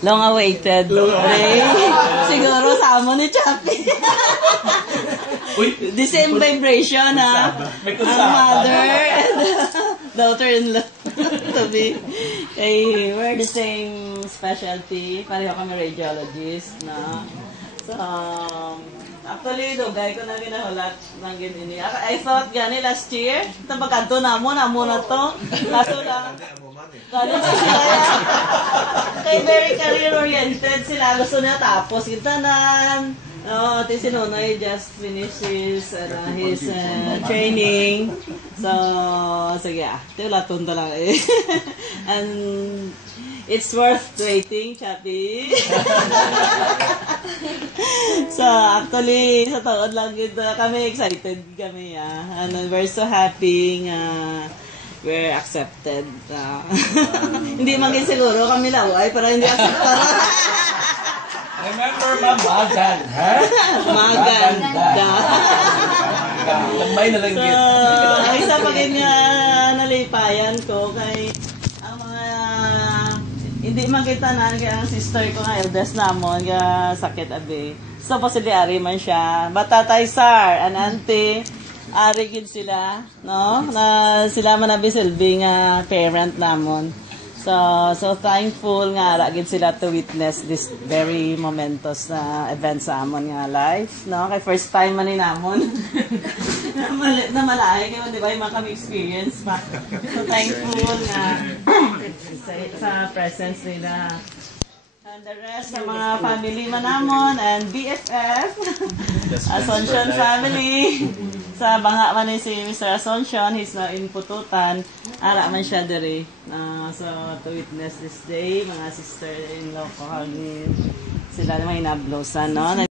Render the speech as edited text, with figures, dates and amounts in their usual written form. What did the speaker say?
Long-awaited. Ray. Siguro sa amo ni Chappy. The same vibration, ha? Ang mother and daughter-in-law to be. Okay, we're the same specialty. Pareho kami radiologist, na. So, actually, dugay ko na ginahulat ng ganini. I thought gani last year, ito magkanto na na to. Kaso lang, gani pa sila yan. Kay very career-oriented sila. Gusto niya tapos kintanan. Oh, si Nonoy just finished his training. So, sige, tilaton to lang eh. And it's worth waiting, Chappy. So, actually, sa taon lang kami excited kami, and we're so happy we're accepted. Hindi man siguro kami laway, pero hindi accepted. Remember, maganda. Maganda. Lambay na lang yun. So, isa pa rin nalipayan ko kay ang mga hindi makita na kaya ang sister ko nga eldest namon kaya sakit abi. So, possibly ari man siya. But Tatay Sar and Auntie, ari gid sila, no? Na sila man abi silbing parent namon. So thankful nga gid sila to witness this very momentous event sa amon nga life, no? Kay first time man ni namon. na malayo kay di ba yung kami experience pa. So thankful nga sa presence nila. And the rest sa mga family man namon and BFF, Asuncion family. Sa banga man ni si Mr. Asuncion, he's now in Pututan. Ara man siya diri. So to witness this day, mga sister-in-law ko, sila naman inablosan, no?